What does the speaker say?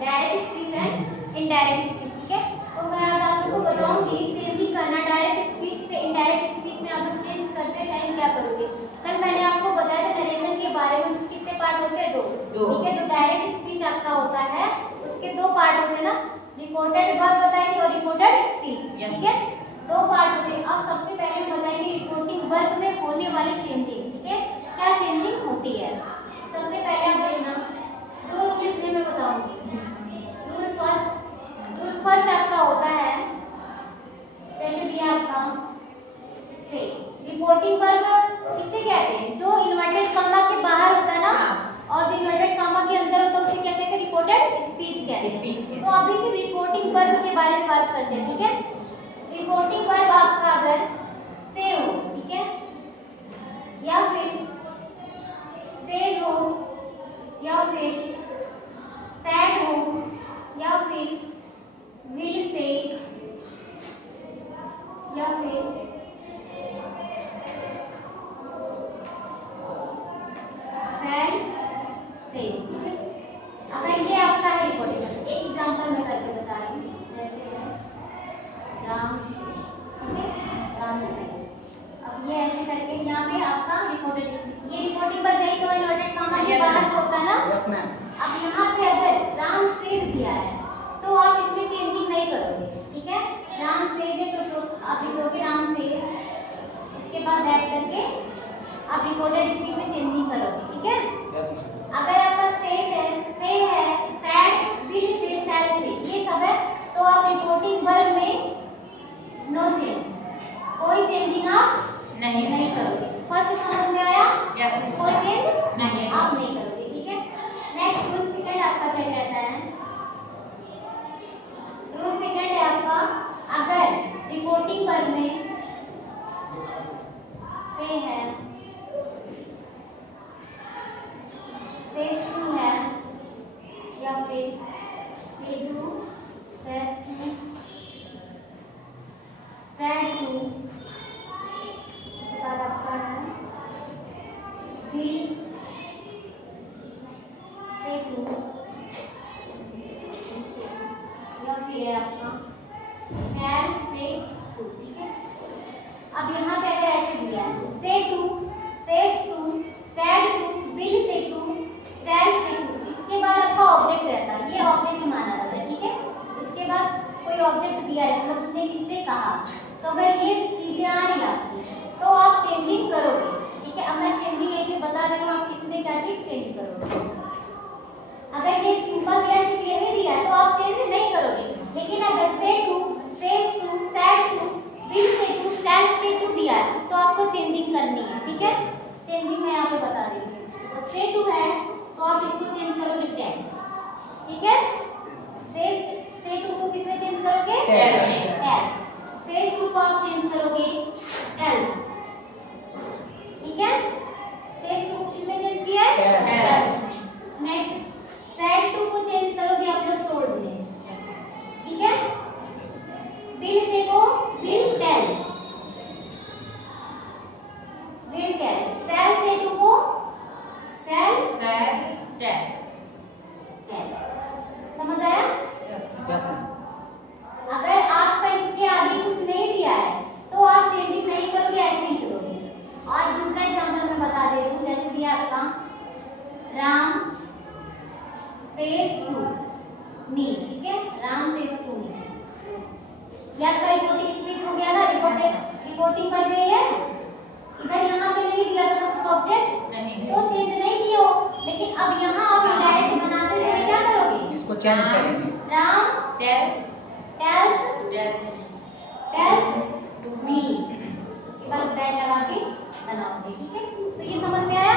Direct speech and indirect speech, ठीक है। तो मैं आज आप लोगों को बताऊंगी चेंजिंग करना डायरेक्ट स्पीच से इनडायरेक्ट स्पीच में आप लोग चेंज करते टाइम क्या करोगे। कल मैंने आपको बताया था नरेशन के बारे में, उसके कितने पार्ट होते हैं, दो, ठीक है। जो डायरेक्ट स्पीच आपका होता है उसके दो पार्ट होते हैं ना, रिपोर्टेड वर्ब बताएंगे और रिपोर्टेड स्पीच, ठीक है। दो पार्ट होते हैं। अब सबसे पहले हम बताएंगे रिपोर्टिंग वर्ब में होने वाली चेंजिंग, ठीक है, क्या चेंजिंग होती है। सबसे पहले आप देखना, दो रूल इसमें मैं बताऊंगी। रूल फर्स्ट आपका होता है, जैसे दिया आपका से, रिपोर्टिंग वर्ब किससे कहते हैं, जो इन्वर्टेड कॉमा के बाहर होता है ना, और जो इन्वर्टेड कॉमा के अंदर होता है उसे क्या कहते हैं, रिपोर्टेड स्पीच कहते हैं। तो अभी सिर्फ रिपोर्टिंग वर्ब के बारे में बात करते हैं, ठीक है। रिपोर्टिंग वर्ब आपका अगर से हो, ठीक है, या फिर सेज हो, या फिर सैड हो, या फिर विल से, या फिर सैड से, ठीक है। अगर ये आपका है रिपोर्टिंग वर्ब, एक एग्जांपल मैं करके बता रही हूँ, जैसे है राम से, ठीक है, राम से। अब ये ऐसे करके यहाँ पे आपका रिपोर्टेड स्पीच, ये रिपोर्टिंग वर्ब गई तो इन्वर्टेड कॉमा के बाहर जो होता है ना। Yes ma'am. अब यहाँ पे अगर राम सेज दिया है तो आप इसमें चेंजिंग नहीं करोगे, ठीक है। राम सेज है तो आप लिखोगे राम सेज, इसके बाद दैट करके आप रिपोर्टेड स्पीच में चेंजिंग करोगे, ठीक है। अगर आपका सेज है, से है, सैड, विल से, सैल से, ये सब है, तो आप रिपोर्टिंग वर्ब में नो चेंज, कोई चेंजिंग आप नहीं करोगे। फर्स्ट समझ में आया? यस। कोई चेंज नहीं आप नहीं करोगे, ठीक है। नेक्स्ट रूल सेकंड आपका क्या कहता है, रूल सेकंड है आपका, अगर रिपोर्टिंग वर्ब में से है, सेज टू है, या फिर say to, says to, said to, इसके बाद आपका है विल से टू, या फिर है आपका सैड से टू, ठीक है। अब यहाँ पे अगर ऐसे दिया है say to, says to, said to, will say to, shall say to, इसके बाद आपका ऑब्जेक्ट रहता है, ये ऑब्जेक्ट माना जाता है, ठीक है। इसके बाद कोई ऑब्जेक्ट दिया है, मतलब उसने किससे कहा, तो अगर ये चीजें आ रही आपकी तो आप चेंजिंग करोगे, ठीक है। अब मैं चेंजिंग एक भी बता रही हूँ, आप किसमें क्या चीज चेंज करोगे। अगर ये सिंपल दिया, सिर्फ ये नहीं दिया तो आप चेंज नहीं करोगे, लेकिन अगर say to, says to, said to, will say to, shall say to दिया है तो आपको चेंजिंग करनी है, ठीक है। चेंजिंग मैं यहाँ पे बता रही हूँ, तो से टू है तो आप इसको चेंज करोगे टेन, ठीक है। से टू को किसमें चेंज करोगे, टेन। सेज टू को आप चेंज करोगे एल, ठीक है। सेज टू को किसमें चेंज किया है, नेक्स्ट सैड टू को चेंज करोगे आप लोग टोल्ड में, ठीक है। विल से को will tell, will tell. Shall say to को सैल टेल। समझ आया? यस। अगर आपका इसके आगे कुछ नहीं दिया है तो आप चेंजिंग नहीं करोगे, ऐसे ही करोगे। और दूसरा एग्जांपल मैं बता देती हूँ, जैसे दिया आपका राम सेज टू मी, ठीक है, राम सेज टू मी, या आपका रिपोर्टिंग स्पीच हो गया ना, रिपोर्टिंग कर रही है। इधर यहाँ पे नहीं दिया था कुछ ऑब्जेक्ट नहीं, तो चेंज नहीं किया हो, लेकिन अब यहाँ आप डायरेक्ट बनाते समय क्या करोगे, इसको चेंज करेंगे। राम टेल्स टू मी, उसके बाद दैट लगा के बनाओगे, ठीक है। तो ये समझ में आया?